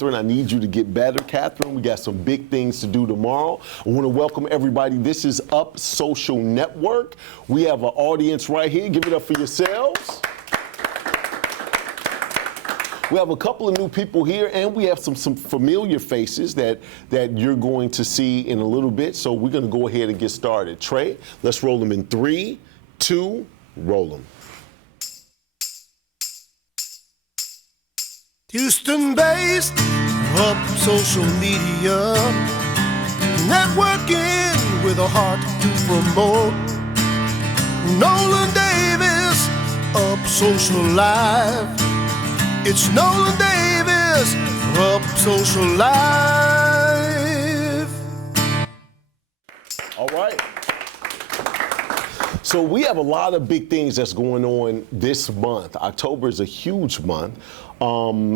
Catherine. I need you to get better, Catherine. We got some big things to do tomorrow. I want to welcome everybody. This is Up Social Network. We have an audience right here. Give it up for yourselves. We have a couple of new people here, and we have some familiar faces that you're going to see in a little bit. So we're going to go ahead and get started. Trey, let's roll them in 3, 2, roll them. Houston-based, Up Social Media, networking with a heart to promote. Nolan Davis, Up Social Live. It's Nolan Davis, Up Social Live. All right. So we have a lot of big things that's going on this month. October is a huge month.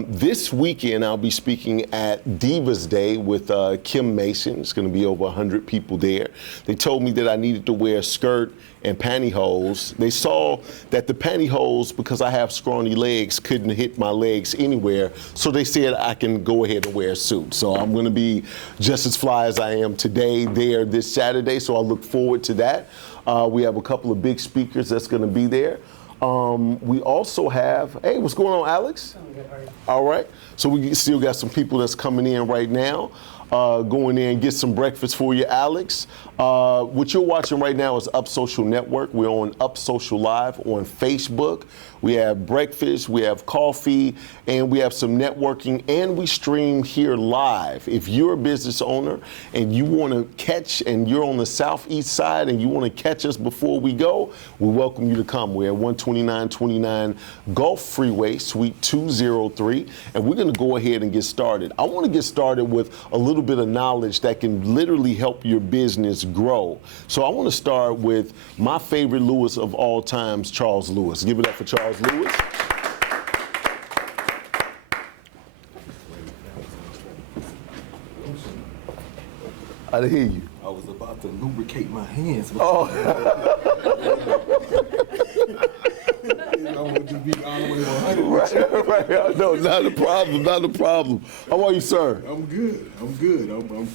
This weekend, I'll be speaking at Divas Day with Kim Mason. It's going to be over 100 people there. They told me that I needed to wear a skirt and pantyhose. They saw that the pantyhose, because I have scrawny legs, couldn't hit my legs anywhere. So they said I can go ahead and wear a suit. So I'm going to be just as fly as I am today there this Saturday. So I look forward to that. We have a couple of big speakers that's going to be there. We also have, hey, what's going on, Alex? All right. So we still got some people that's coming in right now. Go in there and get some breakfast for you, Alex. What you're watching right now is Up Social Network. We're on Up Social Live on Facebook. We have breakfast, we have coffee, and we have some networking, and we stream here live. If you're a business owner and you want to catch, and you're on the southeast side and you want to catch us before we go, we welcome you to come. We're at 12929 Gulf Freeway, Suite 203, and we're going to go ahead and get started. I want to get started with a little bit of knowledge that can literally help your business grow. So I want to start with my favorite Lewis of all times, Charles Lewis. Give it up for Charles Lewis. I didn't hear you. I was about to lubricate my hands. Oh. I want to be all the way 100. Right. No, not a problem, not a problem. How are you, sir? I'm good. I'm clean. You know what I'm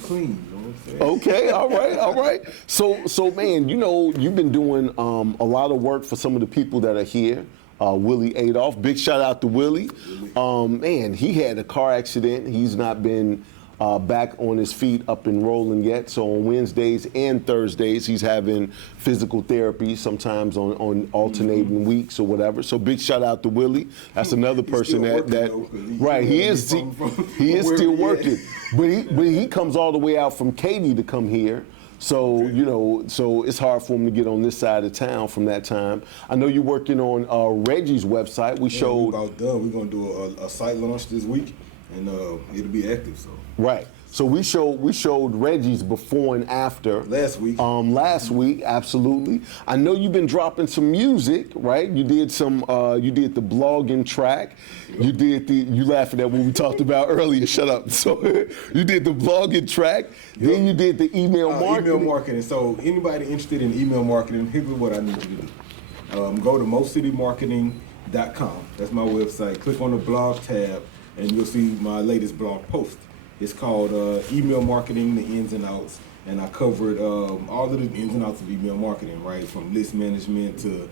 saying? Okay, all right. So man, you know, you've been doing a lot of work for some of the people that are here. Willie Adolph, big shout out to Willie. Man, he had a car accident. He's not been back on his feet up and rolling yet. So on Wednesdays and Thursdays, he's having physical therapy, sometimes on alternating weeks or whatever. So big shout out to Willie. That's another person he is still working. But he comes all the way out from Katy to come here. So, you know, so it's hard for him to get on this side of town from that time. I know you're working on Reggie's website. We showed. We're about done. We're going to do a site launch this week, and it'll be active. So. Right. So we showed Reggie's before and after last week. Last week, absolutely. I know you've been dropping some music, right? You did some. You did the blogging track. Yep. You laughing at what we talked about earlier. Shut up. So you did the blogging track. Yep. Then you did the email marketing. Email marketing. So anybody interested in email marketing, here's what I need you to do. Go to mostcitymarketing.com. That's my website. Click on the blog tab, and you'll see my latest blog post. It's called Email Marketing, the Ins and Outs, and I covered all of the ins and outs of email marketing, right? From list management to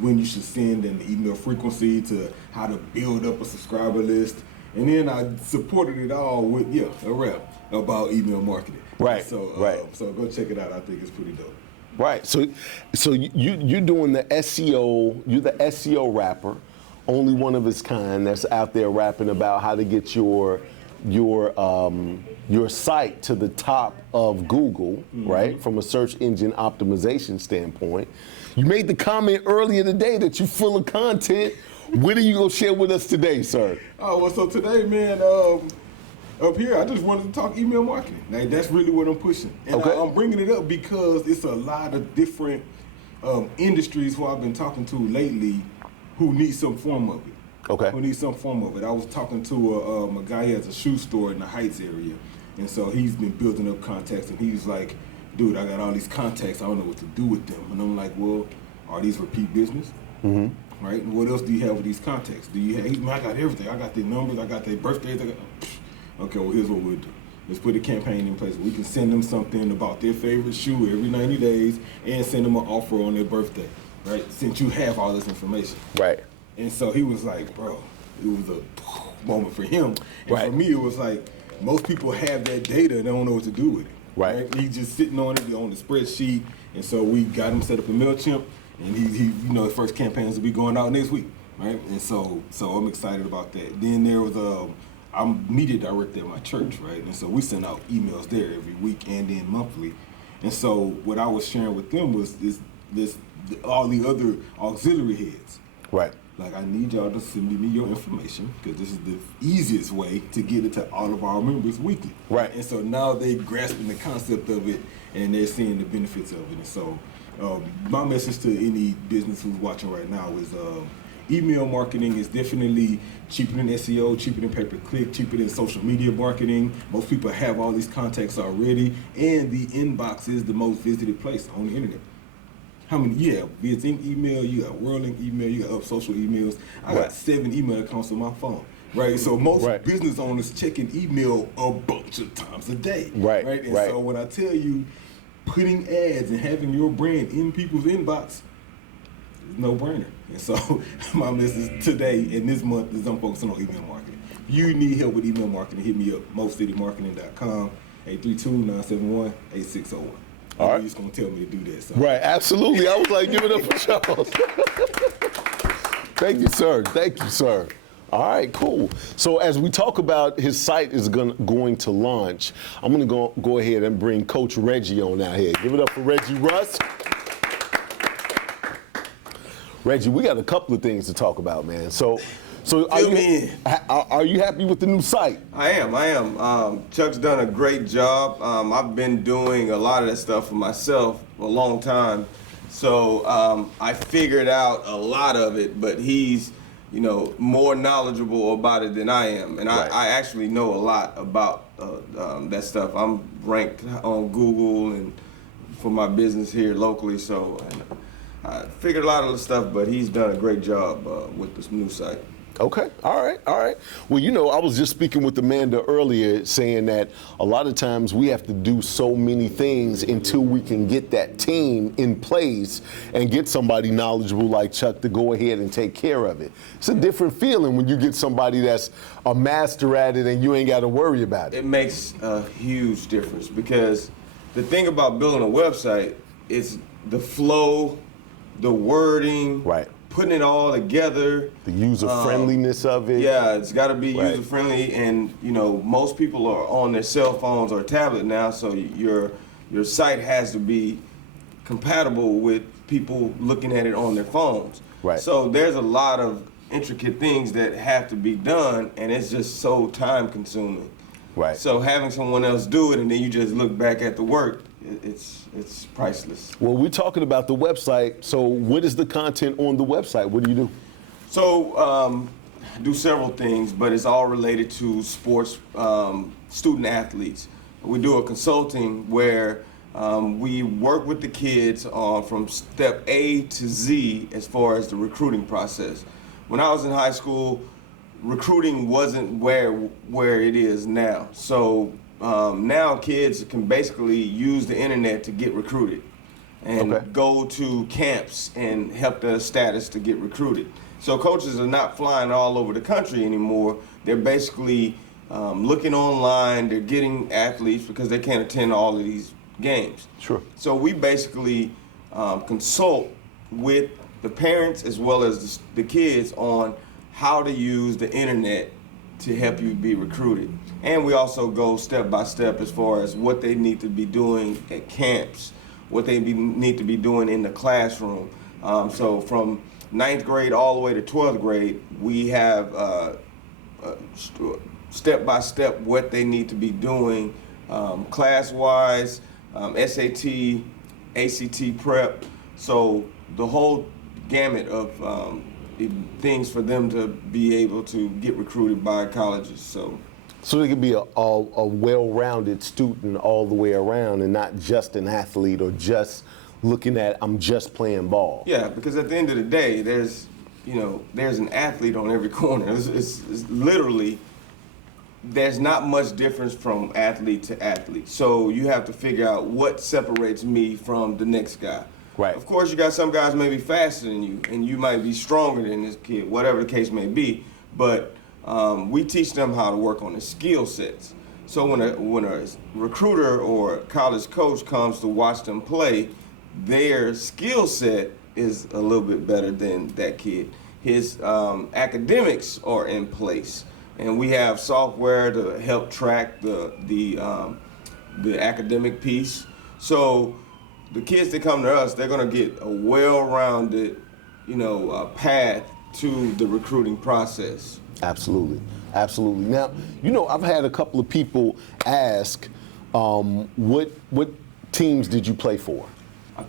when you should send and the email frequency to how to build up a subscriber list. And then I supported it all with, a rap about email marketing. Right, So go check it out. I think it's pretty dope. Right, so you're doing the SEO, you're the SEO rapper, only one of its kind that's out there rapping about how to get your site to the top of Google, right? From a search engine optimization standpoint. You made the comment earlier today that you're full of content. What are you gonna share with us today, sir? Oh, well, so today, man, up here, I just wanted to talk email marketing. Like, that's really what I'm pushing. And okay. I'm bringing it up because it's a lot of different industries who I've been talking to lately who need some form of it. Okay. Who needs some form of it. I was talking to a guy who has a shoe store in the Heights area, and so he's been building up contacts, and he's like, dude, I got all these contacts, I don't know what to do with them. And I'm like, well, are these repeat business? Mm-hmm. Right? And what else do you have with these contacts? Do you have, I got everything. I got their numbers, I got their birthdays. Okay, well, here's what we'll do. Let's put a campaign in place. We can send them something about their favorite shoe every 90 days and send them an offer on their birthday, right? Since you have all this information. Right. And so he was like, bro, it was a moment for him. And Right. for me, it was like, most people have that data and they don't know what to do with it. Right. He's just sitting on it, on the spreadsheet. And so we got him set up a MailChimp, and he his first campaigns will be going out next week, right? And so I'm excited about that. Then there was I'm media director at my church, right? And so we send out emails there every week and then monthly. And so what I was sharing with them was all the other auxiliary heads. Right. Like, I need y'all to send me your information because this is the easiest way to get it to all of our members weekly. Right. And so now they grasping the concept of it and they're seeing the benefits of it. And so my message to any business who's watching right now is email marketing is definitely cheaper than SEO, cheaper than pay-per-click, cheaper than social media marketing. Most people have all these contacts already, and the inbox is the most visited place on the internet. How many? You have visiting email, you got whirling email, you got social emails. I got 7 email accounts on my phone, right? So most business owners checking email a bunch of times a day, right? And so when I tell you putting ads and having your brand in people's inbox, it's no brainer. And so my message today and this month is I'm focusing on email marketing. If you need help with email marketing, hit me up, mostcitymarketing.com, 832-971-8601. All right. You're just going to tell me to do that. So. Right, absolutely. I was like, give it up for Charles. Thank you, sir. Thank you, sir. All right, cool. So as we talk about his site is going to launch, I'm going to go ahead and bring Coach Reggie on out here. Give it up for Reggie Russ. Reggie, we got a couple of things to talk about, man. So are you happy with the new site? I am. Chuck's done a great job. I've been doing a lot of that stuff for myself for a long time. So I figured out a lot of it, but he's, more knowledgeable about it than I am. And I actually know a lot about that stuff. I'm ranked on Google and for my business here locally. So I figured a lot of the stuff, but he's done a great job with this new site. Okay, all right. Well, I was just speaking with Amanda earlier saying that a lot of times we have to do so many things until we can get that team in place and get somebody knowledgeable like Chuck to go ahead and take care of it. It's a different feeling when you get somebody that's a master at it and you ain't got to worry about it. It makes a huge difference because the thing about building a website is the flow, the wording, putting it all together. The user-friendliness of it. Yeah, it's got to be user-friendly, and most people are on their cell phones or tablet now, so your site has to be compatible with people looking at it on their phones. Right. So there's a lot of intricate things that have to be done, and it's just so time-consuming. Right. So having someone else do it, and then you just look back at the work, it's priceless. Well, we're talking about the website. So what is the content on the website? What do you do? So I do several things, but it's all related to sports, student athletes. We do a consulting where we work with the kids from step A to Z as far as the recruiting process. When I was in high school, recruiting wasn't where it is now. So now kids can basically use the internet to get recruited and go to camps and help their status to get recruited. So coaches are not flying all over the country anymore. They're basically looking online. They're getting athletes because they can't attend all of these games. Sure. So we basically consult with the parents as well as the kids on how to use the internet to help you be recruited. And we also go step by step as far as what they need to be doing at camps, what they need to be doing in the classroom. So from 9th grade all the way to 12th grade, we have step by step what they need to be doing class-wise, SAT, ACT prep. So the whole gamut of things for them to be able to get recruited by colleges. So they could be a well-rounded student all the way around and not just an athlete or just looking at, I'm just playing ball. Yeah, because at the end of the day, there's an athlete on every corner. It's literally there's not much difference from athlete to athlete. So you have to figure out what separates me from the next guy. Right. Of course, you got some guys maybe faster than you, and you might be stronger than this kid, whatever the case may be. But we teach them how to work on the skill sets. So when a recruiter or a college coach comes to watch them play, their skill set is a little bit better than that kid. His academics are in place, and we have software to help track the academic piece. So the kids that come to us, they're going to get a well-rounded, path to the recruiting process. Absolutely, absolutely. Now, I've had a couple of people ask, what teams did you play for? I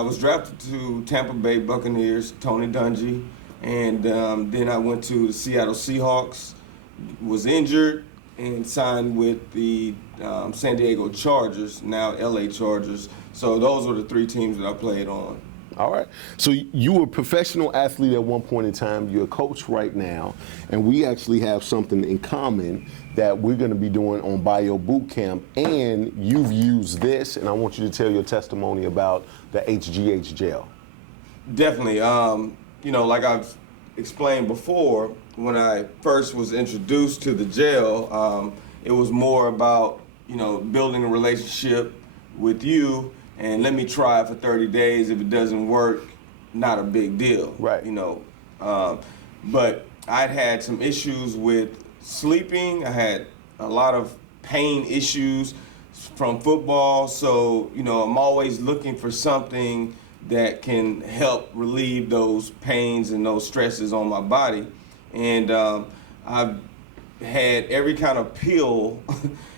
was drafted to Tampa Bay Buccaneers, Tony Dungy, and then I went to the Seattle Seahawks, was injured, and signed with the San Diego Chargers, now LA Chargers. So those were the 3 teams that I played on. All right. So you were a professional athlete at one point in time. You're a coach right now, and we actually have something in common that we're going to be doing on Bio Bootcamp. And you've used this, and I want you to tell your testimony about the HGH Jail. Definitely. Like I've explained before, when I first was introduced to the jail, it was more about building a relationship with you. And let me try it for 30 days. If it doesn't work, not a big deal. Right. But I'd had some issues with sleeping. I had a lot of pain issues from football. So, I'm always looking for something that can help relieve those pains and those stresses on my body. And I've had every kind of pill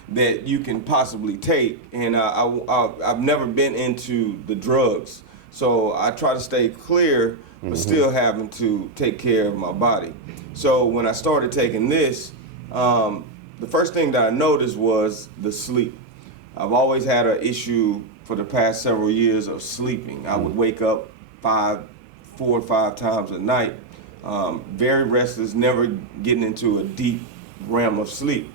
that you can possibly take, and I've never been into the drugs, so I try to stay clear, but still having to take care of my body. So when I started taking this, the first thing that I noticed was the sleep. I've always had an issue for the past several years of sleeping. I would wake up 4 or 5 times a night, very restless, never getting into a deep realm of sleep.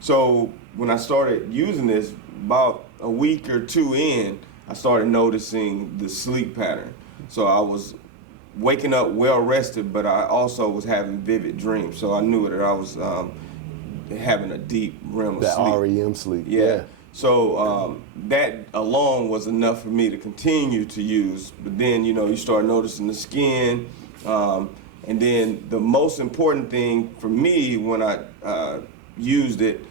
So when I started using this, about a week or 2 in, I started noticing the sleep pattern. So I was waking up well rested, but I also was having vivid dreams. So I knew that I was having a deep realm of sleep. That REM sleep. Yeah. So that alone was enough for me to continue to use. But then, you start noticing the skin. And then the most important thing for me when I used it,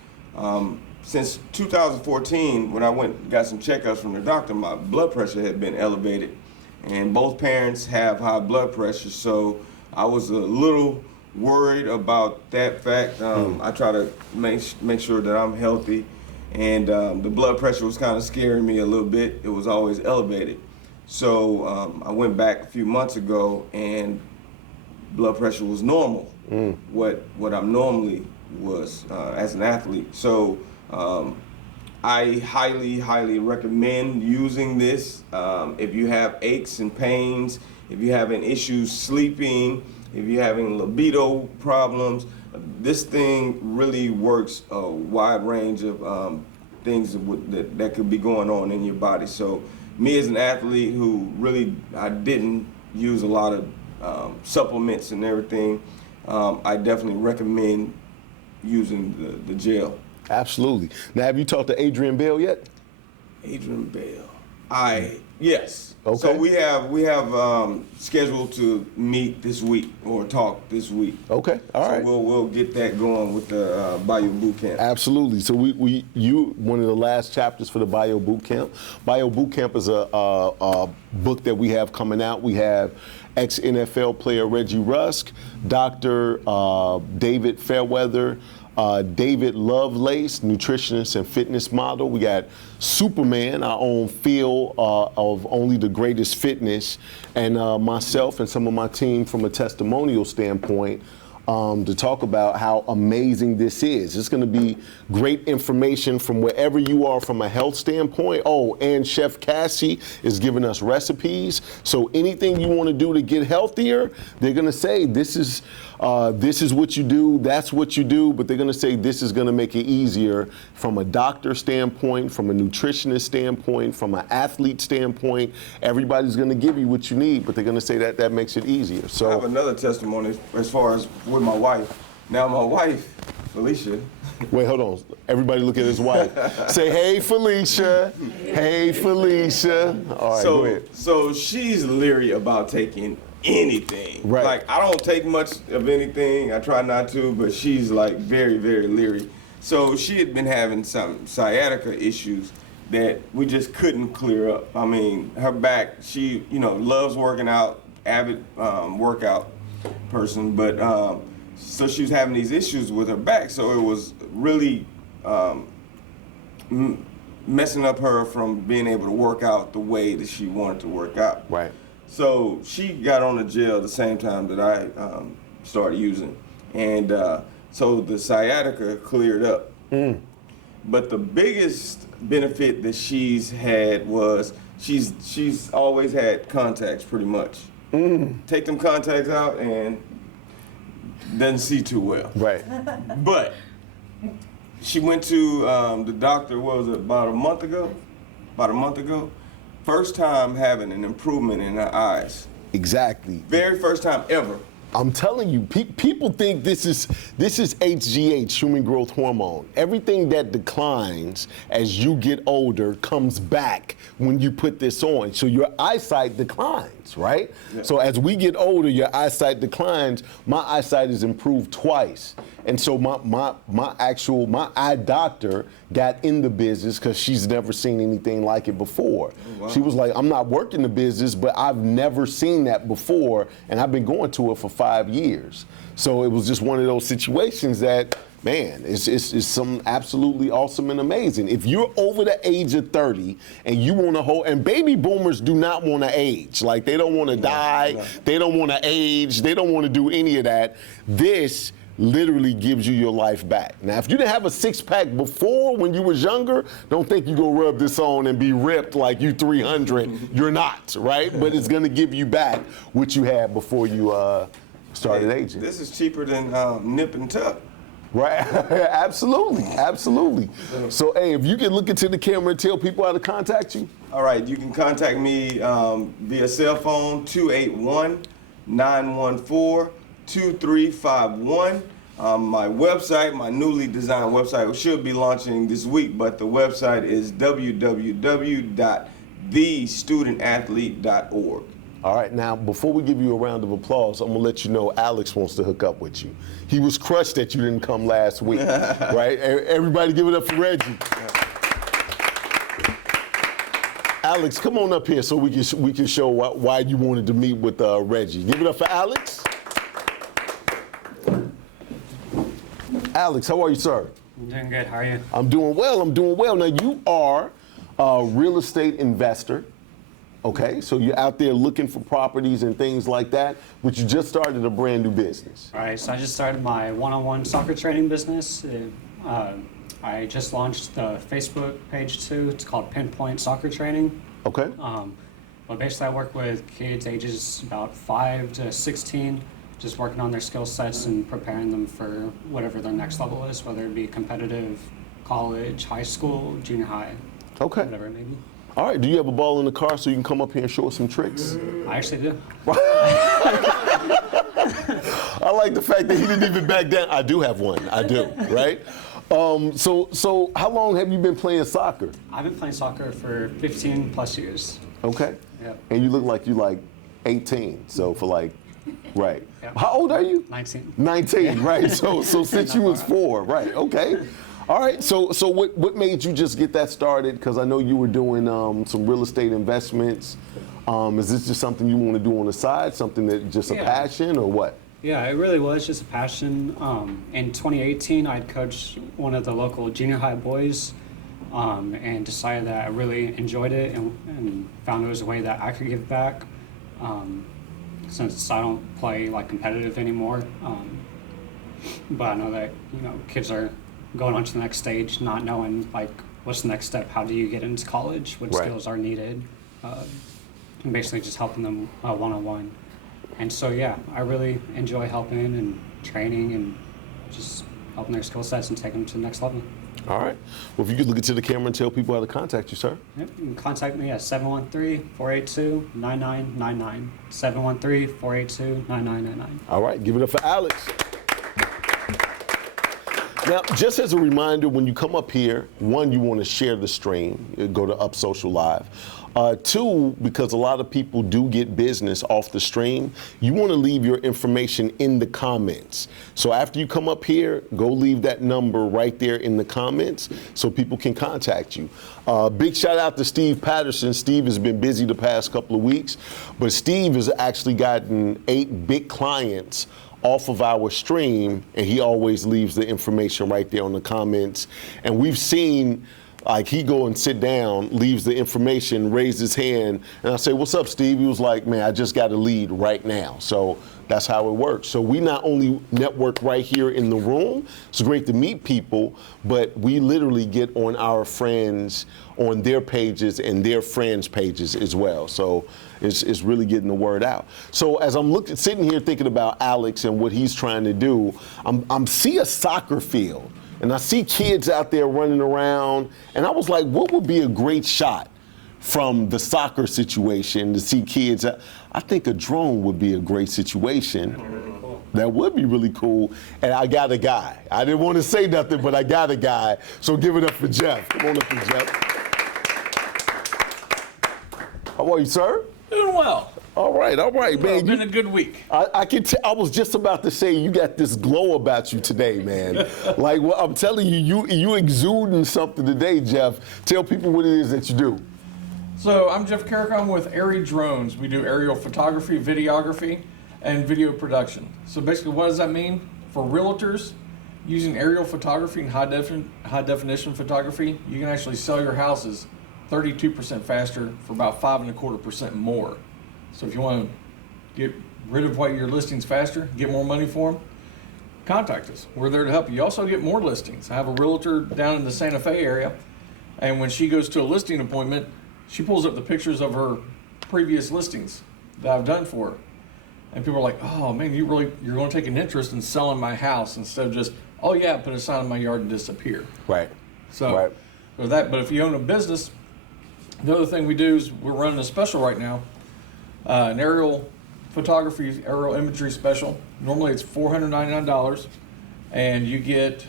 since 2014, when I got some checkups from the doctor, my blood pressure had been elevated, and both parents have high blood pressure, so I was a little worried about that fact. I try to make sure that I'm healthy, and the blood pressure was kind of scaring me a little bit. It was always elevated. So I went back a few months ago, and blood pressure was normal, what I'm normally was as an athlete. So I highly, highly recommend using this. If you have aches and pains, if you're having issues sleeping, if you're having libido problems, this thing really works a wide range of things that could be going on in your body. So me as an athlete who really, I didn't use a lot of supplements and everything, I definitely recommend using the gel. Absolutely. Now, have you talked to Adrian Bell yet? Adrian Bell. Yes. Okay. So we have scheduled to meet this week or talk this week. Okay. All right. So we'll get that going with the Bio Bootcamp. Absolutely. So you one of the last chapters for the Bio Bootcamp. Bio Bootcamp is a book that we have coming out. We have ex-NFL player Reggie Rusk, Dr. David Fairweather, David Lovelace, nutritionist and fitness model. We got Superman, our own Phil of Only the Greatest Fitness, and myself and some of my team from a testimonial standpoint to talk about how amazing this is. It's going to be great information from wherever you are from a health standpoint. Oh, and Chef Cassie is giving us recipes. So anything you want to do to get healthier, they're going to say this is this is what you do, that's what you do, but they're going to say this is going to make it easier from a doctor standpoint, from a nutritionist standpoint, from an athlete standpoint. Everybody's going to give you what you need, but they're going to say that makes it easier. So I have another testimony as far as with my wife. Now my wife, Felicia. Wait, hold on. Everybody look at his wife. Say, hey, Felicia. Hey, Felicia. All right, go ahead. So she's leery about taking anything. Right. Like, I don't take much of anything. I try not to, but she's like very, very leery. So she had been having some sciatica issues that we just couldn't clear up. I mean, her back, she, loves working out, avid workout person, but so she was having these issues with her back, so it was really messing up her from being able to work out the way that she wanted to work out. Right. So she got on the gel the same time that I started using, and so the sciatica cleared up. But the biggest benefit that she's had was she's always had contacts pretty much. Take them contacts out and doesn't see too well. Right. But she went to the doctor, what was it, about a month ago? First time having an improvement in her eyes. Exactly. Very first time ever. I'm telling you, people think this is HGH, human growth hormone. Everything that declines as you get older comes back when you put this on. So your eyesight declines, right? Yeah. So as we get older, your eyesight declines. My eyesight is improved twice. And so my eye doctor got in the business because she's never seen anything like it before. Oh, wow. She was like, I'm not working the business, but I've never seen that before, and I've been going to it for 5 years. So it was just one of those situations that, man, it's something absolutely awesome and amazing. If you're over the age of 30 and you want to hold, and baby boomers do not want to age. Like, they don't want to die, they don't want to age, they don't want to do any of that. This literally gives you your life back. Now, if you didn't have a six-pack before when you was younger, don't think you go rub this on and be ripped like you 300. You're not, right? But it's going to give you back what you had before you started aging. This is cheaper than nip and tuck. Right, absolutely, absolutely. So, hey, if you can look into the camera and tell people how to contact you. All right, you can contact me via cell phone, 281-914-2351. My website, my newly designed website, should be launching this week, but the website is www.thestudentathlete.org. All right, now, before we give you a round of applause, I'm going to let you know Alex wants to hook up with you. He was crushed that you didn't come last week, right? Everybody give it up for Reggie. Alex, come on up here so we can show why you wanted to meet with Reggie. Give it up for Alex. Alex, how are you, sir? I'm doing good. How are you? I'm doing well. I'm doing well. Now, you are a real estate investor. Okay, so you're out there looking for properties and things like that, but you just started a brand new business. All right, so I just started my one-on-one soccer training business. I just launched the Facebook page too. It's called Pinpoint Soccer Training. Okay. But basically I work with kids ages about 5 to 16, just working on their skill sets and preparing them for whatever their next level is, whether it be competitive, college, high school, junior high, Okay. whatever it may be. All right, do you have a ball in the car so you can come up here and show us some tricks? I actually do. I like the fact that he didn't even back down. I do have one, I do, right? So how long have you been playing soccer? I've been playing soccer for 15 plus years. Okay. Yep. And you look like you like 18, so for like, right. Yep. How old are you? 19. 19, right. So since you was 4, right, okay. All right, so what made you just get that started? Because I know you were doing some real estate investments. Is this just something you want to do on the side, something that just a passion or what? Yeah, it really was just a passion. In 2018, I'd coached one of the local junior high boys and decided that I really enjoyed it and found there was a way that I could give back since I don't play like competitive anymore. But I know that, kids are going on to the next stage, not knowing like what's the next step, how do you get into college, what skills are needed, and basically just helping them one-on-one. And so yeah, I really enjoy helping and training and just helping their skill sets and taking them to the next level. All right. Well, if you could look into the camera and tell people how to contact you, sir. Yep, you can contact me at 713-482-9999. 713-482-9999. All right. Give it up for Alex. Now, just as a reminder, when you come up here, one, you want to share the stream, go to Up Social Live. Two, because a lot of people do get business off the stream, you want to leave your information in the comments. So after you come up here, go leave that number right there in the comments so people can contact you. Big shout out to Steve Patterson. Steve has been busy the past couple of weeks, but Steve has actually gotten 8 big clients off of our stream, and he always leaves the information right there on the comments. And we've seen, like, he go and sit down, leaves the information, raise his hand, and I say, "What's up, Steve?" He was like, "Man, I just got a lead right now." So that's how it works. So we not only network right here in the room, it's great to meet people, but we literally get on our friends, on their pages and their friends' pages as well. So it's really getting the word out. So as I'm sitting here thinking about Alex and what he's trying to do, I'm see a soccer field. And I see kids out there running around, and I was like, what would be a great shot from the soccer situation to see kids? I think a drone would be a great situation. That would be really cool. And I got a guy. I didn't want to say nothing, but I got a guy. So give it up for Jeff. Come on up for Jeff. How are you, sir? Doing well. All right, man. It's been a good week. I can tell. I was just about to say you got this glow about you today, man. Like, well, I'm telling you, you exuding something today, Jeff. Tell people what it is that you do. So I'm Jeff Carrick. I'm with Airy Drones. We do aerial photography, videography, and video production. So basically, what does that mean? For realtors, using aerial photography and high definition photography, you can actually sell your houses 32% faster for about 5.25% more. So if you want to get rid of your listings faster, get more money for them, contact us. We're there to help you. You also get more listings. I have a realtor down in the Santa Fe area, and when she goes to a listing appointment, she pulls up the pictures of her previous listings that I've done for her. And people are like, "Oh man, you're going to take an interest in selling my house instead of just, oh yeah, put a sign in my yard and disappear." Right. So, right. But if you own a business, the other thing we do is we're running a special right now. An aerial photography, aerial imagery special. Normally it's $499, and you get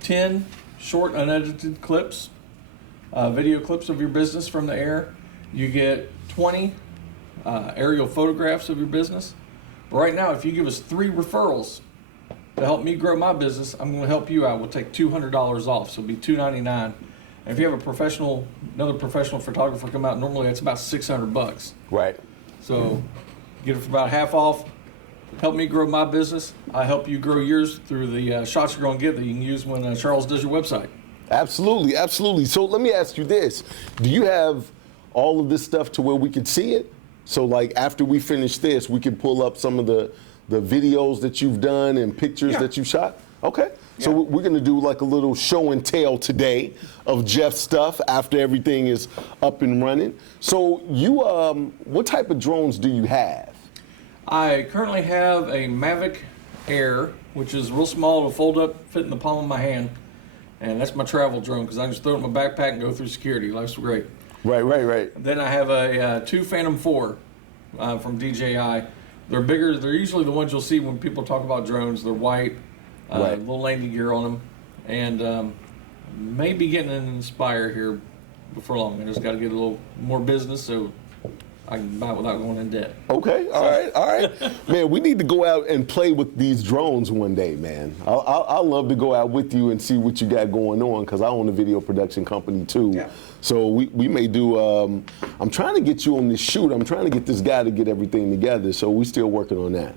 10 short unedited clips, video clips of your business from the air. You get 20 aerial photographs of your business. But right now, if you give us 3 referrals to help me grow my business, I'm going to help you out. We'll take $200 off, so it'll be $299. And if you have another professional photographer come out, normally that's about $600. Right. So get it for about half off. Help me grow my business. I help you grow yours through the shots you're going to get that you can use when Charles does your website. Absolutely, absolutely. So let me ask you this. Do you have all of this stuff to where we can see it? So like after we finish this, we can pull up some of the videos that you've done and pictures that you shot? Okay. So we're going to do like a little show and tell today of Jeff's stuff after everything is up and running. So you, what type of drones do you have? I currently have a Mavic Air, which is real small to fold up, fit in the palm of my hand. And that's my travel drone because I just throw it in my backpack and go through security. Life's great. Right. Then I have a 2 Phantom 4 from DJI. They're bigger. They're usually the ones you'll see when people talk about drones. They're white. Little landing gear on them, and maybe getting an Inspire here before long. I just got to get a little more business so I can buy it without going in debt. Okay, all right. Man, we need to go out and play with these drones one day, man. I'd love to go out with you and see what you got going on because I own a video production company too. Yeah. So we may do, I'm trying to get you on this shoot. I'm trying to get this guy to get everything together, so we're still working on that.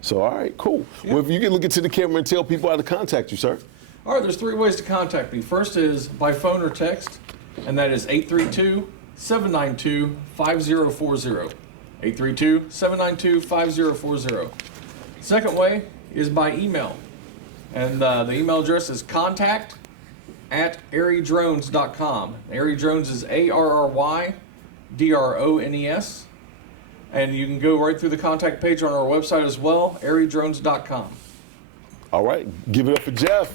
So, all right, cool. Yeah. Well, if you can look into the camera and tell people how to contact you, sir. All right, there's 3 ways to contact me. First is by phone or text, and that is 832-792-5040. 832-792-5040. Second way is by email, and the email address is contact@airydrones.com. Airy Drones is ARRYDRONES. And you can go right through the contact page on our website as well, airydrones.com. All right, give it up for Jeff.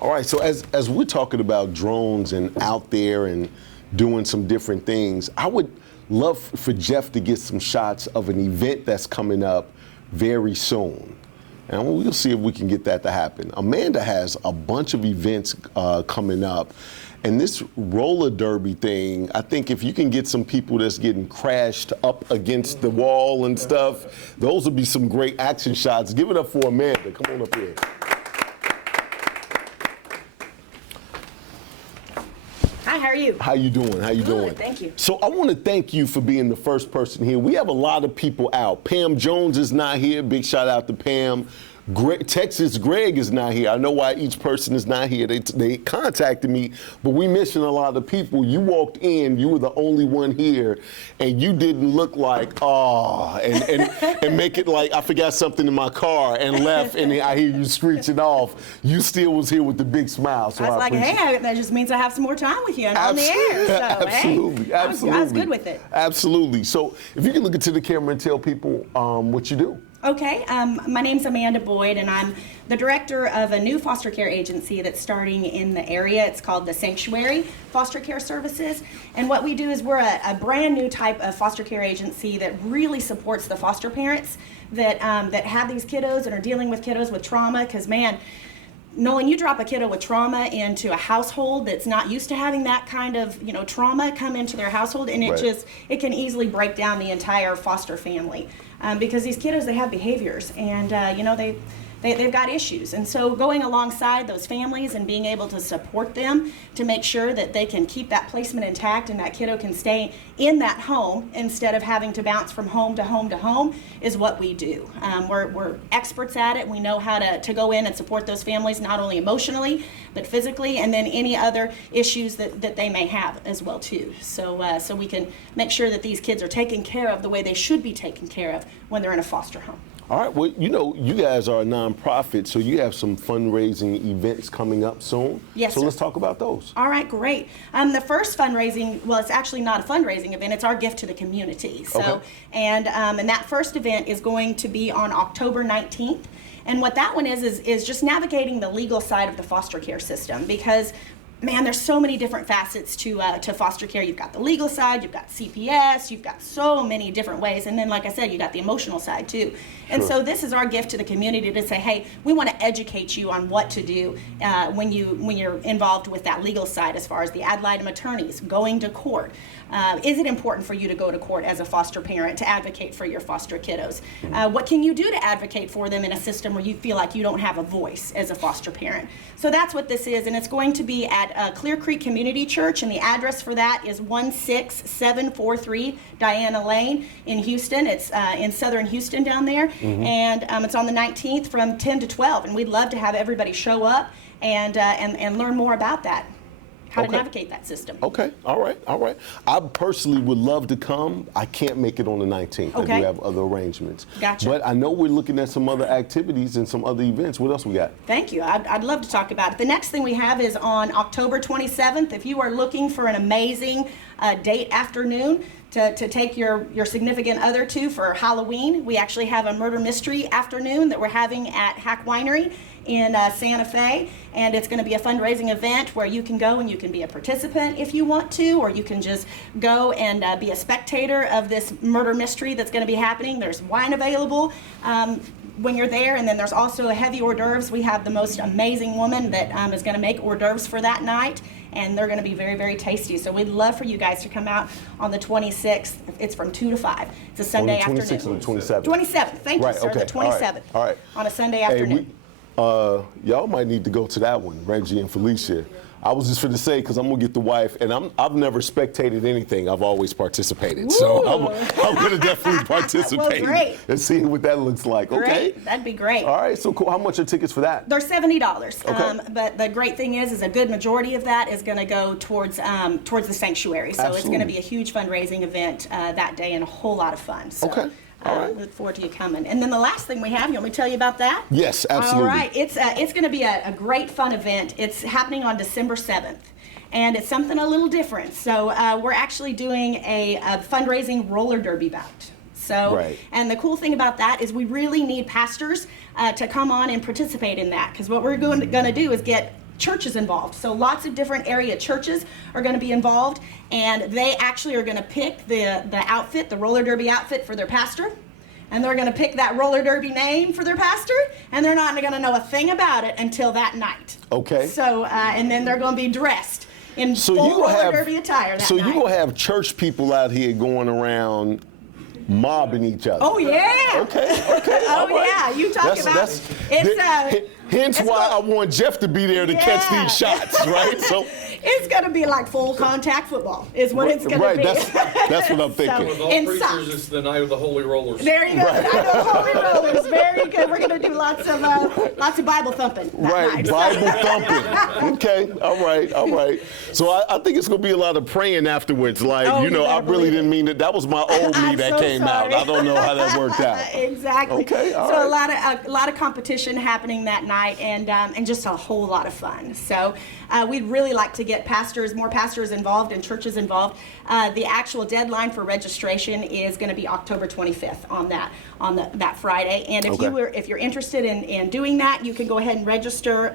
All right, so as we're talking about drones and out there and doing some different things, I would love for Jeff to get some shots of an event that's coming up very soon. And we'll see if we can get that to happen. Amanda has a bunch of events coming up. And this roller derby thing, I think if you can get some people that's getting crashed up against the wall and stuff, those would be some great action shots. Give it up for Amanda. Come on up here. Hi, how are you? How you doing? How you doing? Good, thank you. So I want to thank you for being the first person here. We have a lot of people out. Pam Jones is not here. Big shout out to Pam. Texas Greg is not here. I know why each person is not here. They contacted me, but we missing a lot of people. You walked in, you were the only one here, and you didn't look like, and make it like I forgot something in my car and left, and I hear you screeching off. You still was here with the big smile. So I was like, hey, that just means I have some more time with you and on the air. So, absolutely, hey, absolutely. I was good with it. Absolutely. So if you can look into the camera and tell people what you do. Okay, my name's Amanda Boyd, and I'm the director of a new foster care agency that's starting in the area. It's called the Sanctuary Foster Care Services, and what we do is we're a brand new type of foster care agency that really supports the foster parents that have these kiddos and are dealing with kiddos with trauma, because man, Nolan, you drop a kiddo with trauma into a household that's not used to having that kind of, trauma come into their household, and it can easily break down the entire foster family. Because these kiddos, they have behaviors, and they've got issues. And so going alongside those families and being able to support them to make sure that they can keep that placement intact and that kiddo can stay in that home instead of having to bounce from home to home to home is what we do. We're experts at it. We know how to go in and support those families, not only emotionally, but physically, and then any other issues that they may have as well too. So we can make sure that these kids are taken care of the way they should be taken care of when they're in a foster home. All right, well, you guys are a nonprofit, so you have some fundraising events coming up soon. Yes, So sir. let's talk about those. All right, great. The first fundraising, well, it's actually not a fundraising event, it's our gift to the community. So, Okay. and that first event is going to be on October 19th. And what that one is just navigating the legal side of the foster care system, because man, there's so many different facets to foster care. You've got the legal side, you've got CPS, you've got so many different ways, and then like I said, you got the emotional side too. And so this is our gift to the community to say, hey, we want to educate you on what to do when you're involved with that legal side, as far as the ad litem attorneys, going to court. Is it important for you to go to court as a foster parent to advocate for your foster kiddos? What can you do to advocate for them in a system where you feel like you don't have a voice as a foster parent? So that's what this is, and it's going to be at Clear Creek Community Church, and the address for that is 16743 Diana Lane in Houston. It's in southern Houston down there, and it's on the 19th from 10 to 12, and we'd love to have everybody show up and learn more about that. How to navigate that system. Okay, all right. I personally would love to come. I can't make it on the 19th. Okay. I do have other arrangements. Gotcha. But I know we're looking at some other activities and some other events. What else we got? Thank you. I'd love to talk about it. The next thing we have is on October 27th. If you are looking for an amazing date afternoon to take your significant other to for Halloween, we actually have a murder mystery afternoon that we're having at Hack Winery in Santa Fe, and it's going to be a fundraising event where you can go and you can be a participant if you want to, or you can just go and be a spectator of this murder mystery that's going to be happening. There's wine available when you're there, and then there's also a heavy hors d'oeuvres. We have the most amazing woman that is going to make hors d'oeuvres for that night, and they're going to be very, very tasty. So we'd love for you guys to come out on the 26th. It's from 2 to 5. It's a Sunday On the 26th afternoon. and the 27th. 27th. Thank Right, you, sir. okay. The 27th. All right. On a Sunday Hey, afternoon. y'all might need to go to that one, Reggie and Felicia. I was just going to say, because I'm going to get the wife, and I've never spectated anything. I've always participated. So I'm going to definitely participate great. and see what that looks like. Great. Okay? That'd be great. All right, so cool. How much are tickets for that? They're $70. Okay. But the great thing is a good majority of that is going to go towards the sanctuary. So it's going to Absolutely. be a huge fundraising event that day and a whole lot of fun. So, Okay. All right. Look forward to you coming. And then the last thing we have, you want me to tell you about that? Yes, absolutely. All right. It's going to be a great fun event. It's happening on December 7th. And it's something a little different. So we're actually doing a fundraising roller derby bout. So, Right. and the cool thing about that is we really need pastors to come on and participate in that, because what we're going to do is get churches involved. So lots of different area churches are going to be involved, and they actually are going to pick the outfit, the roller derby outfit for their pastor, and they're going to pick that roller derby name for their pastor, and they're not going to know a thing about it until that night. Okay. So, and then they're going to be dressed in So full you gonna roller have derby attire that so night. you gonna have church people out here going around mobbing each other. Oh yeah. Okay. Oh all right. yeah. You talk about hence it's why I gonna- want Jeff to be there to catch Yeah. these shots, right? So it's going to be like full contact football is what it's going right, to be. that's what I'm thinking. With all In preachers, socks. it's the night of the holy rollers. There you go. I know holy rollers. Very good. We're going to do lots of Bible thumping that Right, night. Bible thumping. Okay, all right. So I think it's gonna be a lot of praying afterwards. Like, Oh, you you know, I better really believe didn't it. mean that. That was my old me I'm that so came sorry. out. I don't know how that worked out. Exactly. Okay, all so right. a lot of competition happening that night, and just a whole lot of fun. So we'd really like to get more pastors involved and churches involved. The actual deadline for registration is going to be October 25th on that Friday. And if you're interested in doing that, you can go ahead and register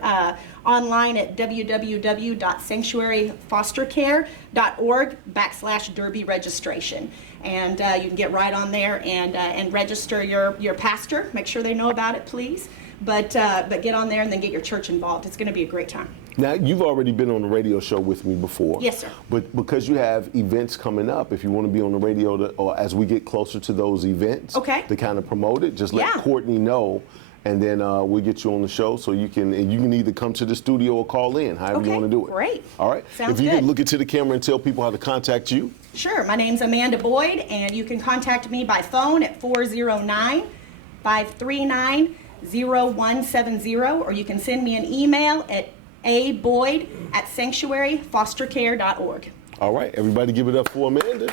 online at www.sanctuaryfostercare.org/derby registration. And you can get right on there and register your pastor. Make sure they know about it, please. But get on there and then get your church involved. It's going to be a great time. Now, you've already been on the radio show with me before. Yes, sir. But because you have events coming up, if you want to be on the radio or as we get closer to those events, Okay. to kind of promote it, just let Yeah. Courtney know, and then we'll get you on the show so you can either come to the studio or call in, however you Okay, want to do it. great. All right. Sounds if you good. could look into the camera and tell people how to contact you. Sure. My name's Amanda Boyd, and you can contact me by phone at 409-539-0170, or you can send me an email at aboyd@sanctuaryfostercare.org. All right, everybody give it up for Amanda.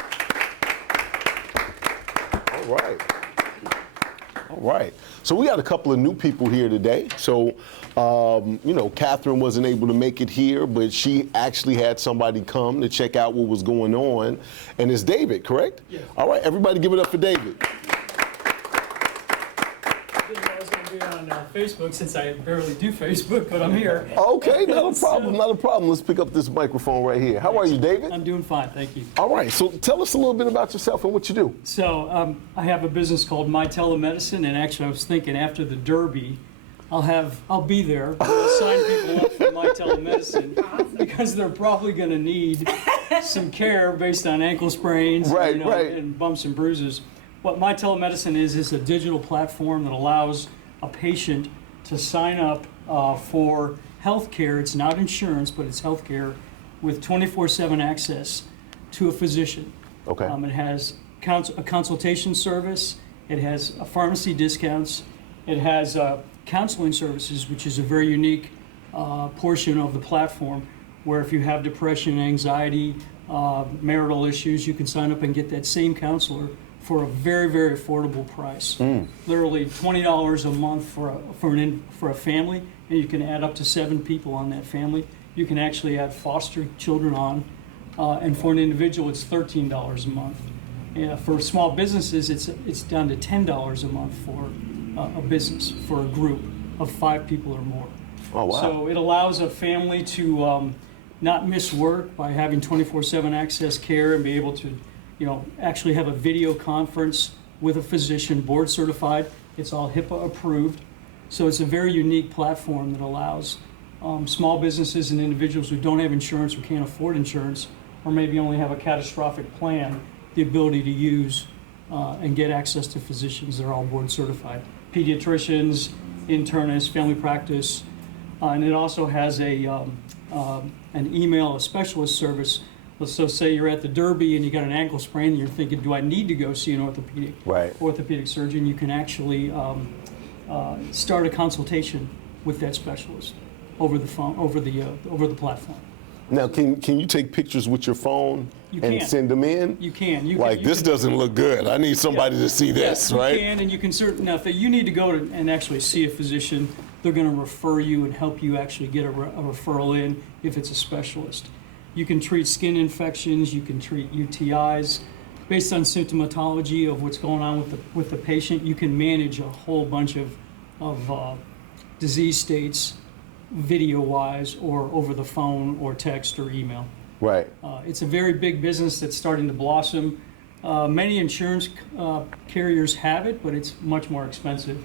All right. So we got a couple of new people here today. So, Catherine wasn't able to make it here, but she actually had somebody come to check out what was going on. And it's David, correct? Yes. All right, everybody give it up for David. I didn't know I was going to be on Facebook since I barely do Facebook, but I'm here. Okay, not a problem. Let's pick up this microphone right here. How are you, David? I'm doing fine, thank you. All right, so tell us a little bit about yourself and what you do. So I have a business called My Telemedicine, and actually I was thinking after the Derby, I'll be there, sign people up for My Telemedicine, because they're probably going to need some care based on ankle sprains, Right. and bumps and bruises. What My Telemedicine is a digital platform that allows a patient to sign up for health care. It's not insurance, but it's health care with 24/7 access to a physician. Okay. It has a consultation service. It has pharmacy discounts. It has counseling services, which is a very unique portion of the platform, where if you have depression, anxiety, marital issues, you can sign up and get that same counselor for a very, very affordable price. Literally $20 a month for a family, and you can add up to 7 people on that family. You can actually add foster children on, and for an individual, it's $13 a month. For small businesses, it's down to $10 a month for a business, for a group of 5 people or more. Oh, wow. So it allows a family to not miss work by having 24/7 access care and be able to, actually have a video conference with a physician, board certified. It's all HIPAA approved. So it's a very unique platform that allows small businesses and individuals who don't have insurance or can't afford insurance, or maybe only have a catastrophic plan, the ability to use and get access to physicians that are all board certified. Pediatricians, internists, family practice, and it also has an email, a specialist service. So say you're at the Derby and you got an ankle sprain and you're thinking, do I need to go see an orthopedic surgeon? You can actually start a consultation with that specialist over the phone, over the platform. Now, can you take pictures with your phone and send them in? You can. This doesn't look good. I need somebody to see this, right? You can, and you can certainly. Now, if you need to go and actually see a physician, they're going to refer you and help you actually get a referral in if it's a specialist. You can treat skin infections. You can treat UTIs. based on symptomatology of what's going on with the patient, you can manage a whole bunch of disease states video-wise or over the phone or text or email. Right. It's a very big business that's starting to blossom. Many insurance carriers have it, but it's much more expensive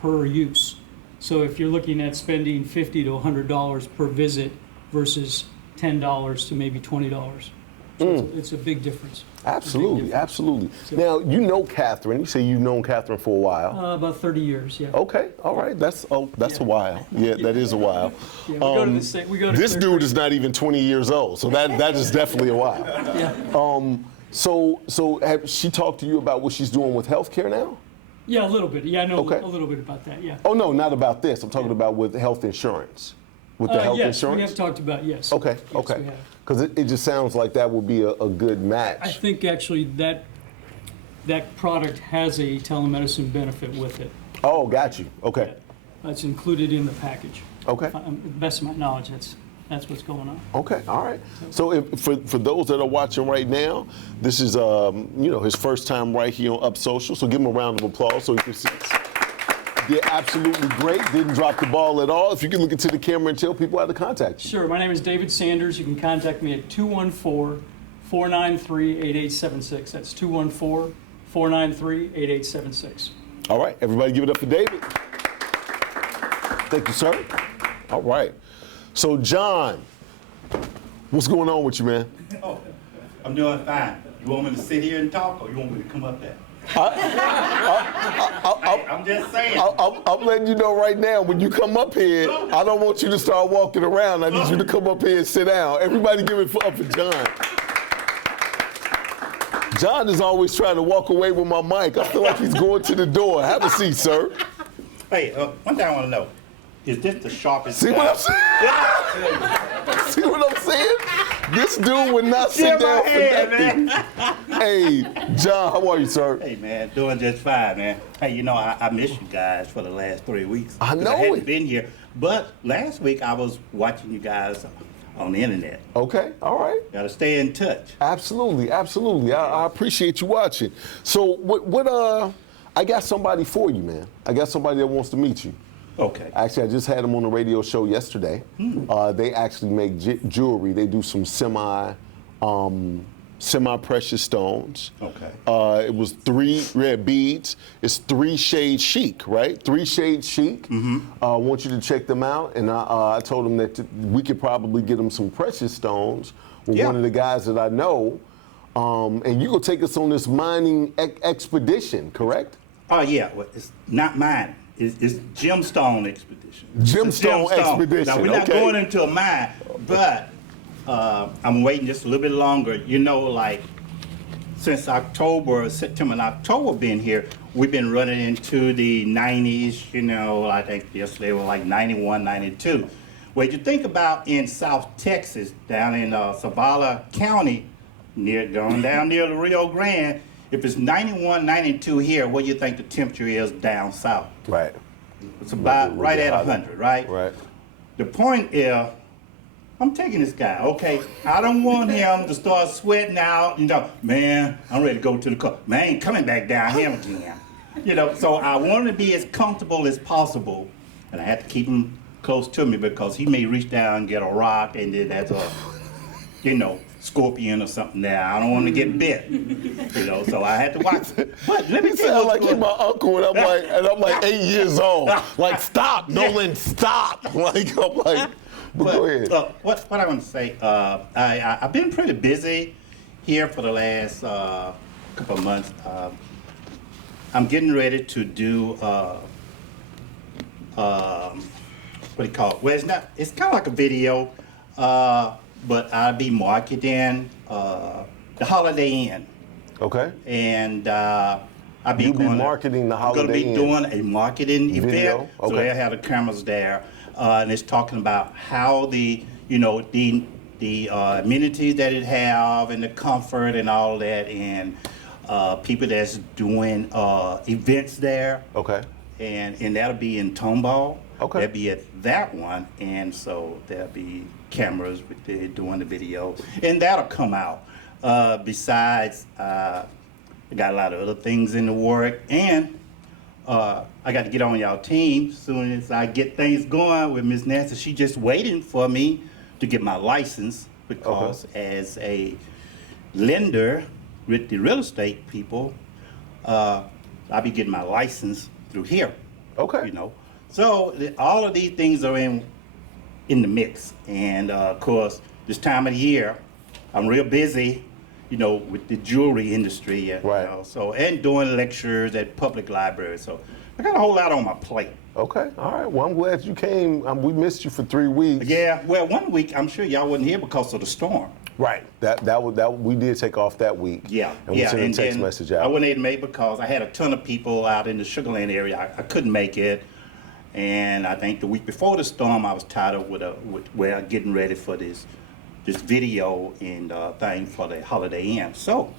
per use. So if you're looking at spending $50 to $100 per visit versus $10 to maybe $20, so it's a big difference. Absolutely, absolutely. Now, you know Catherine. You say you've known Catherine for a while. About 30 years, yeah. Okay, all right. That's a while. Yeah, that is a while. Yeah, we go to the same. We go to This Clear dude Creek. is not even 20 years old, so that is definitely a while. Yeah. So have she talked to you about what she's doing with healthcare now? Yeah, a little bit. Yeah, I know Okay. a little bit about that. Yeah. Oh no, not about this. I'm talking about with health insurance. With the health yes, insurance. we have talked about yes. Okay, Yes, okay. we have. Because it just sounds like that would be a good match. I think actually that product has a telemedicine benefit with it. Oh, got you. Okay. That's included in the package. Okay. To the best of my knowledge, that's what's going on. Okay, all right. So for those that are watching right now, this is his first time right here on Up Social. So give him a round of applause so you can see. Did absolutely great. Didn't drop the ball at all. If you can look into the camera and tell people how to contact you. Sure. My name is David Sanders. You can contact me at 214-493-8876. That's 214-493-8876. All right, everybody give it up for David. Thank you, sir. All right. So John, what's going on with you, man? Oh, I'm doing fine. You want me to sit here and talk, or you want me to come up there? I'm just saying. I'm letting you know right now, when you come up here, I don't want you to start walking around. I need you to come up here and sit down. Everybody give it up for John. John is always trying to walk away with my mic. I feel like he's going to the door. Have a seat, sir. Hey, one thing I want to know. Is this the sharpest See what I'm saying? See what I'm saying? This dude would not sit down for nothing. Hey, John, how are you, sir? Hey, man, doing just fine, man. Hey, I missed you guys for the last 3 weeks. I know I hadn't it. been here. But last week I was watching you guys on the internet. Okay, all right. Got to stay in touch. Absolutely, absolutely. I appreciate you watching. So I got somebody for you, man. I got somebody that wants to meet you. Okay. Actually, I just had them on the radio show yesterday. They actually make jewelry. They do some semi-precious stones. Okay. It was 3 red beads. It's 3 shade chic, right? 3 shade chic. I want you to check them out. And I told them that we could probably get them some precious stones with one of the guys that I know. And you gonna take us on this mining expedition, correct? Oh, yeah. Well, it's not mine. It's gemstone expedition. Gemstone expedition. Now, we're not going into a mine, but I'm waiting just a little bit longer. Since September and October being here, we've been running into the 90s, I think yesterday was like 91, 92. Well, you think about in South Texas, down in Zavala County, going down near the Rio Grande, if it's 91, 92 here, what do you think the temperature is down south? Right. It's about right at 100, right? Right. The point is, I'm taking this guy, okay? I don't want him to start sweating out and go, man, I'm ready to go to the car. Man, I ain't coming back down here again. So I want him to be as comfortable as possible, and I have to keep him close to me because he may reach down and get a rock, and then that's a, scorpion or something there. I don't want to get bit, so I had to watch. But let me He tell sound you like he's my uncle, and I'm like 8 years old. Like, stop, Nolan, stop. But go ahead. What I want to say, I've been pretty busy here for the last couple of months. I'm getting ready to do what do you call it? Well, it's kind of like a video. But I'll be marketing the Holiday Inn. Okay. And I'll be You'll be marketing the Holiday Inn. I'm going to be doing a marketing Video? event. Okay. So they'll have the cameras there. And it's talking about how the amenities that it have and the comfort and all that, and people that's doing events there. Okay. And that'll be in Tomball. Okay. That'll be at that one, and so there'll be cameras with doing the video, and that'll come out. Besides, I got a lot of other things in the work, and I got to get on y'all team as soon as I get things going with Miss Nancy. She just waiting for me to get my license because as a lender with the real estate people, I'll be getting my license through here. Okay. You know, so all of these things are in the mix, and of course, this time of the year, I'm real busy, you know, with the jewelry industry, Right. You know, so, and doing lectures at public libraries. So I got a whole lot on my plate. Okay. All right. Well, I'm glad you came. We missed you for 3 weeks. Yeah. Well, 1 week I'm sure y'all wasn't here because of the storm. Right. That we did take off that week. Yeah. And we sent a text message out. I wasn't able to make it because I had a ton of people out in the Sugar Land area. I couldn't make it. And I think the week before the storm, I was tied up with getting ready for this video and thing for the Holiday Inn. So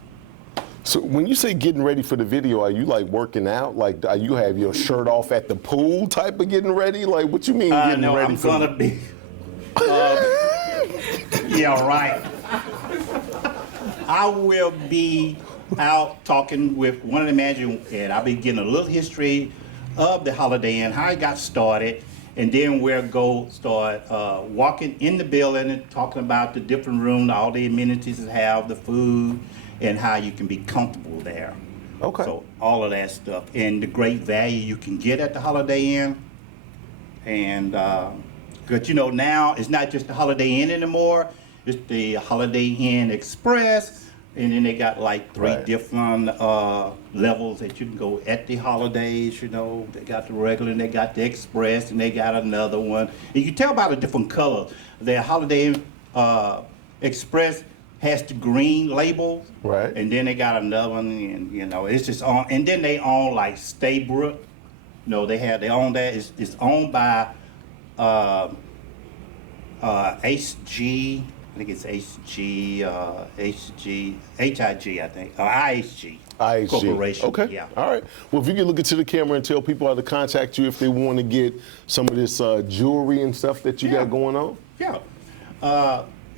when you say getting ready for the video, are you like working out? Like, are you have your shirt off at the pool type of getting ready? Like, what you mean getting no, ready I'm for gonna be. Yeah, right. I will be out talking with one of the managers, and I'll be getting a little history of the Holiday Inn, how it got started, and then we'll go start walking in the building and talking about the different rooms, all the amenities it have, the food, and how you can be comfortable there. Okay. So all of that stuff, and the great value you can get at the Holiday Inn. And because, you know, now it's not just the Holiday Inn anymore, it's the Holiday Inn Express, and then they got like 3 different levels that you can go at the holidays, you know. They got the regular, and they got the Express, and they got another one. And you can tell by the different colors. The Holiday Inn Express has the green label, Right. and then they got another one, and you know, it's just on. And then they own like Staybrook. No, they own that. It's owned by HG. I think it's HG, HIG, I think, or IHG. IHG. Corporation. Okay. Yeah. All right. Well, if you can look into the camera and tell people how to contact you if they want to get some of this jewelry and stuff that you got going on. Yeah.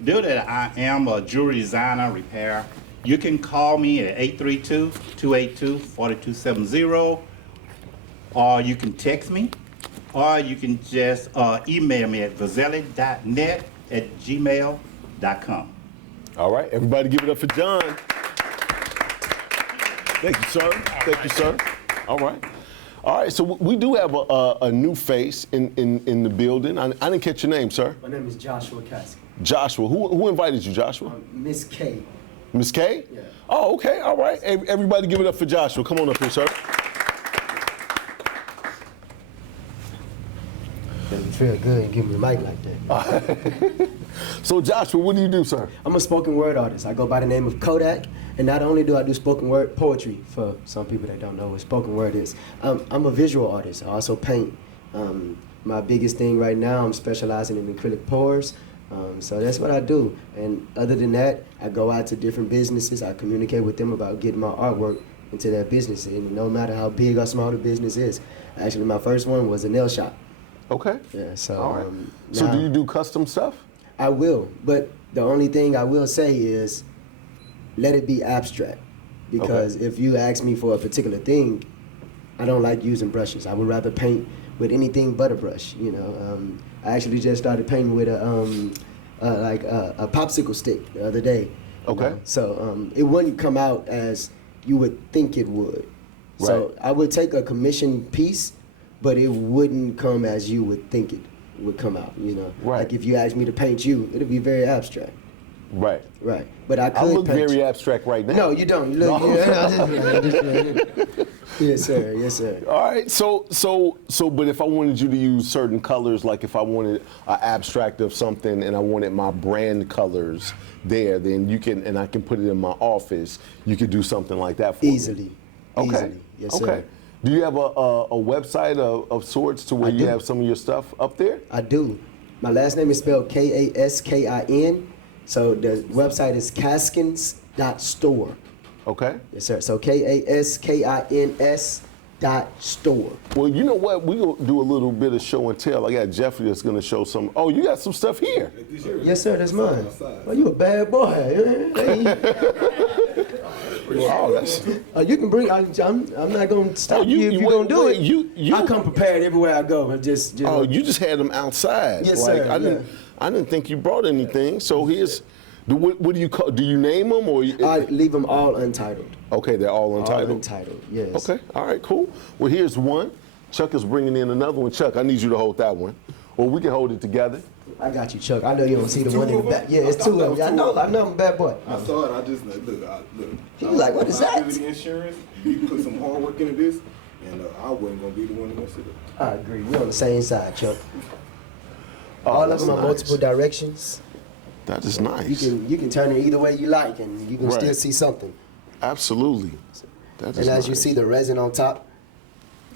Due that I am a jewelry designer, repair, you can call me at 832-282-4270, or you can text me, or you can just email me at vazelli.net@gmail.com. All right. Everybody give it up for John. Thank you, sir. Thank you, sir. All right. All right. So we do have a new face in the building. I didn't catch your name, sir. My name is Joshua Kasky. Joshua. Who invited you, Joshua? Miss K. Miss K? Yeah. Oh, okay. All right. Everybody give it up for Joshua. Come on up here, sir. Doesn't feel good and give me the mic like that. So, Joshua, what do you do, sir? I'm a spoken word artist. I go by the name of Kodak, and not only do I do spoken word poetry, for some people that don't know what spoken word is, I'm a visual artist. I also paint. My biggest thing right now, I'm specializing in acrylic pours. So that's what I do. And other than that, I go out to different businesses. I communicate with them about getting my artwork into their business. And no matter how big or small the business is. Actually, my first one was a nail shop. Okay. Yeah, so. All right. So do you do custom stuff? I will, but the only thing I will say is let it be abstract. Because if you ask me for a particular thing, I don't like using brushes. I would rather paint with anything but a brush, you know. I actually just started painting with a popsicle stick the other day. Okay. So it wouldn't come out as you would think it would. Right. So I would take a commissioned piece, but it wouldn't come as you would think it would come out, you know. Right. Like if you asked me to paint you, it'd be very abstract. Right. Right. But I could I look paint very you. abstract right now. No, you don't. You look. Yes, sir. Yes, sir. All right. So, but if I wanted you to use certain colors, like if I wanted an abstract of something and I wanted my brand colors there, then you can, and I can put it in my office. You could do something like that for Easily. me. Okay. Easily. Yes, okay. sir. Do you have a website of sorts to where I you do. have some of your stuff up there? I do. My last name is spelled Kaskin. So the website is Kaskins.store. Okay. Yes, sir. So Kaskins Store. Well, you know what? We're going to do a little bit of show and tell. I got Jeffrey that's going to show some. Oh, you got some stuff here. Yes, sir, that's mine. Oh, you a bad boy. Wow, that's. You can bring. I'm not going to stop you if you're going to do it. I come prepared everywhere I go. Oh, you just had them outside. Yes, like, sir. I didn't think you brought anything. So here's. What do you call? Do you name them or? I leave them all untitled. Okay, they're all untitled. All untitled. Yes. Okay. All right. Cool. Well, here's one. Chuck is bringing in another one. Chuck, I need you to hold that one, or we can hold it together. I got you, Chuck. I know you don't see the one in the back. Yeah, it's two of them. I know, I'm a bad boy. I saw it. I just look. He was like, "What is that?" Liability insurance. You put some hard work into this, and I wasn't gonna be the one to mess it up. I agree. We're on the same side, Chuck. All of them are multiple directions. That is nice. You can turn it either way you like, and you can still see something. Absolutely. That is and as nice. you see the resin on top,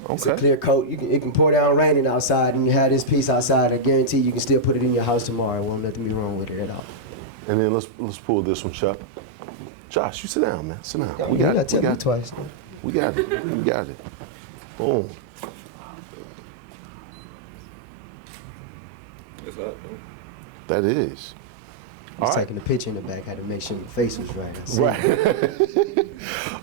it's a Okay. clear coat. It can pour down raining outside, and you have this piece outside. I guarantee you can still put it in your house tomorrow. It won't nothing be wrong with it at all. And then let's pull this one, Chuck. Josh, you sit down, man. Sit down. You gotta tell me twice. We got it. We got it. Boom. That is. I was taking a picture in the back. Had to make sure the face was right. I see. Right.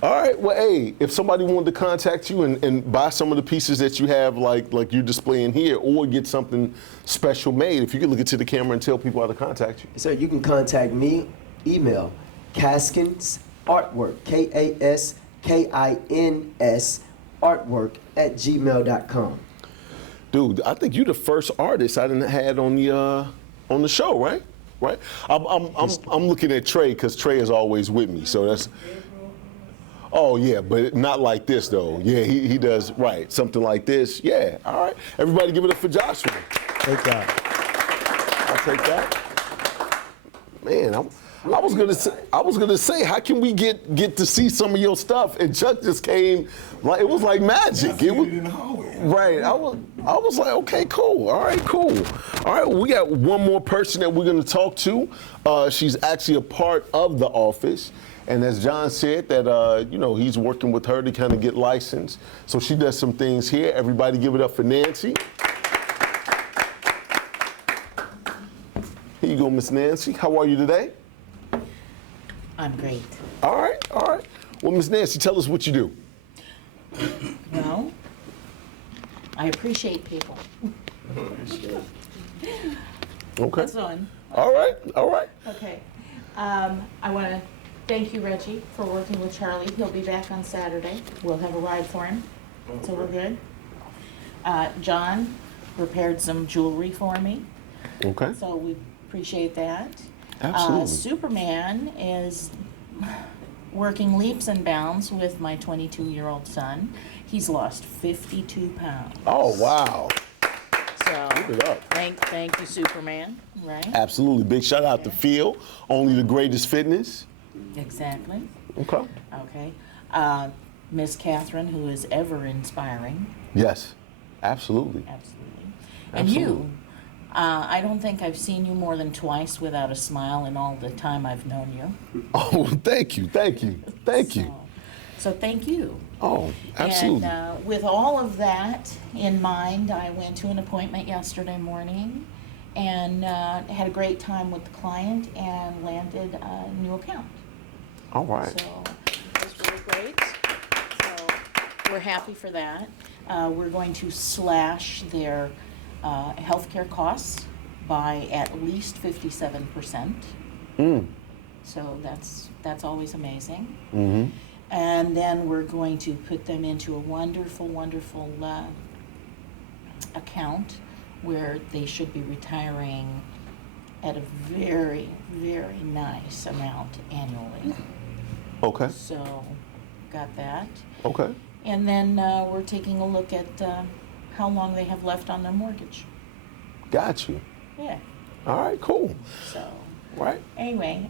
All right. Well, hey, if somebody wanted to contact you and buy some of the pieces that you have, like you're displaying here, or get something special made, if you could look into the camera and tell people how to contact you. So you can contact me. Email Kaskins Artwork, KASKINS Artwork @gmail.com. Dude, I think you're the first artist I didn't had on the show, right? Right. I'm looking at Trey because Trey is always with me. So that's. Oh yeah, but not like this though. Yeah, he does right. Something like this. Yeah. All right. Everybody, give it up for Joshua. Thank God. I'll take that. Man, I was gonna say, how can we get to see some of your stuff? And Chuck just came, like it was like magic. It was in the hallway. right. I was like, okay, cool. All right, cool. All right, we got one more person that we're gonna talk to. She's actually a part of the office. And as John said, that he's working with her to kind of get licensed. So she does some things here. Everybody, give it up for Nancy. Here you go, Miss Nancy. How are you today? I'm great. All right, all right. Well, Miss Nancy, tell us what you do. Well, I appreciate people. Okay. That's on. All right, all right. Okay. I want to thank you, Reggie, for working with Charlie. He'll be back on Saturday. We'll have a ride for him, so we're good. John repaired some jewelry for me, Okay. so we appreciate that. Absolutely. Superman is working leaps and bounds with my 22-year-old son. He's lost 52 pounds. Oh, wow. So Give it up. thank you, Superman. Right? Absolutely. Big shout out to Phil, only the greatest fitness. Exactly. Okay. Okay. Miss Catherine, who is ever inspiring. Yes, absolutely. Absolutely. And you, I don't think I've seen you more than twice without a smile in all the time I've known you. Oh, thank you, thank you, thank you. So thank you. Oh, absolutely. And with all of that in mind, I went to an appointment yesterday morning and had a great time with the client and landed a new account. All right. So it was really great. So we're happy for that. We're going to slash their healthcare costs by at least 57%. So that's always amazing. Mm-hmm. And then we're going to put them into a wonderful, wonderful account where they should be retiring at a very, very nice amount annually. Okay. So, got that. Okay. And then we're taking a look at how long they have left on their mortgage. Got you. Yeah. All right. Cool. So, Right. anyway,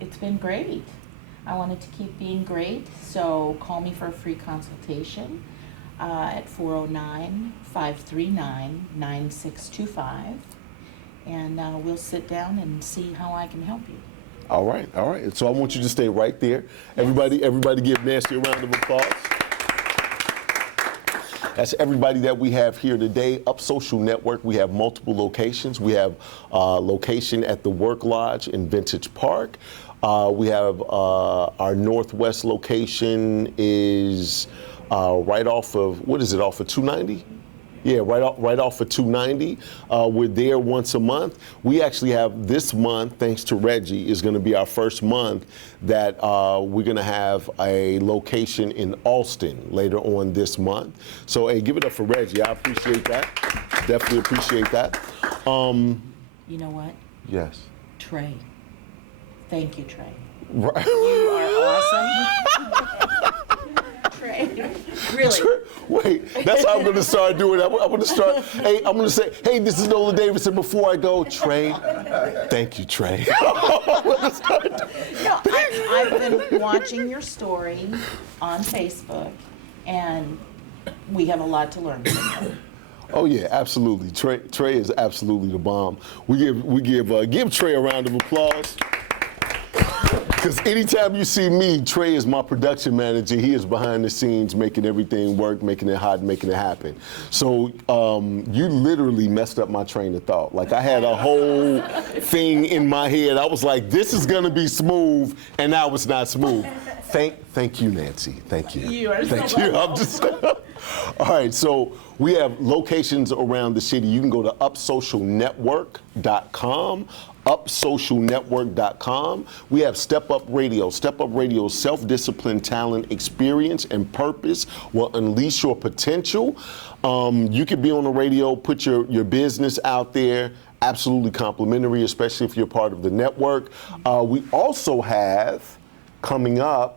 it's been great. I wanted to keep being great, so call me for a free consultation at 409-539-9625, and we'll sit down and see how I can help you. All right. All right. So I want you to stay right there. Everybody give Nancy a round of applause. That's everybody that we have here today. Up Social Network, we have multiple locations. We have a location at the Work Lodge in Vintage Park. We have our Northwest location is right off of, what is it, off of 290? Yeah, right off of 290. We're there once a month. We actually have this month, thanks to Reggie, is going to be our first month that we're going to have a location in Alston later on this month. So, hey, give it up for Reggie. I appreciate that. Definitely appreciate that. You know what? Yes. Trey. Thank you, Trey. Right. You are awesome. Trey. Really. Wait, that's how I'm going to start doing it. I'm going to start, hey, I'm going to say, hey, this is Nolan Davidson. Before I go, Trey, thank you, Trey. No, I've been watching your story on Facebook, and we have a lot to learn from you. Oh yeah, absolutely. Trey is absolutely the bomb. We give Trey a round of applause. Because anytime you see me, Trey is my production manager. He is behind the scenes making everything work, making it hot, making it happen. So you literally messed up my train of thought. Like I had a whole thing in my head. I was like, this is gonna be smooth, and now it's not smooth. Thank you, Nancy. Thank you. You are Thank so you. welcome. I'm just all right, so we have locations around the city. You can go to upsocialnetwork.com. upsocialnetwork.com. We have Step Up Radio. Step Up Radio's self-discipline, talent, experience, and purpose will unleash your potential. You could be on the radio, put your business out there. Absolutely complimentary, especially if you're part of the network. We also have coming up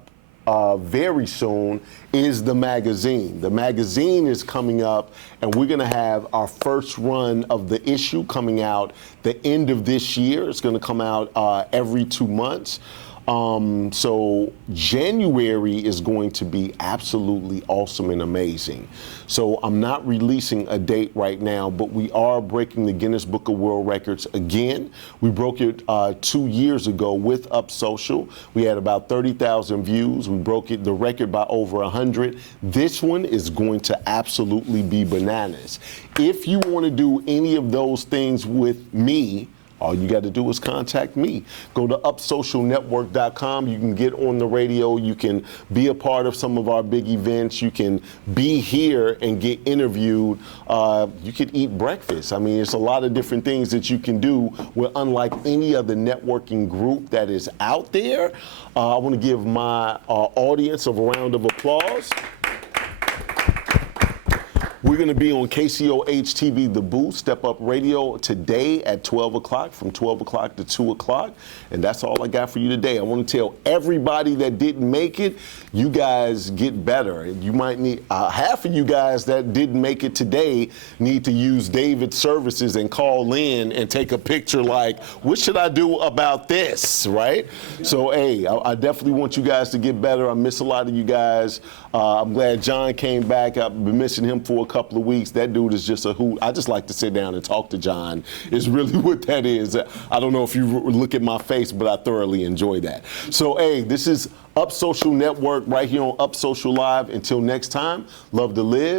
very soon is the magazine. The magazine is coming up, and we're going to have our first run of the issue coming out the end of this year. It's going to come out every 2 months. So January is going to be absolutely awesome and amazing. So I'm not releasing a date right now, but we are breaking the Guinness Book of World Records again. We broke it 2 years ago with Up Social. We had about 30,000 views. We broke the record by over 100. This one is going to absolutely be bananas. If you want to do any of those things with me, all you got to do is contact me. Go to upsocialnetwork.com. You can get on the radio. You can be a part of some of our big events. You can be here and get interviewed. You could eat breakfast. I mean, it's a lot of different things that you can do. We're unlike any other networking group that is out there. I want to give my audience a round of applause. We're going to be on KCOH TV, The Booth, Step Up Radio today at 12 o'clock, from 12 o'clock to 2 o'clock. And that's all I got for you today. I want to tell everybody that didn't make it, you guys get better. You might need, half of you guys that didn't make it today need to use David's services and call in and take a picture like, what should I do about this, right? So, hey, I definitely want you guys to get better. I miss a lot of you guys. I'm glad John came back. I've been missing him for a couple of weeks. That dude is just a hoot. I just like to sit down and talk to John is really what that is. I don't know if you look at my face, but I thoroughly enjoy that. So, hey, this is Up Social Network right here on Up Social Live. Until next time, love to live.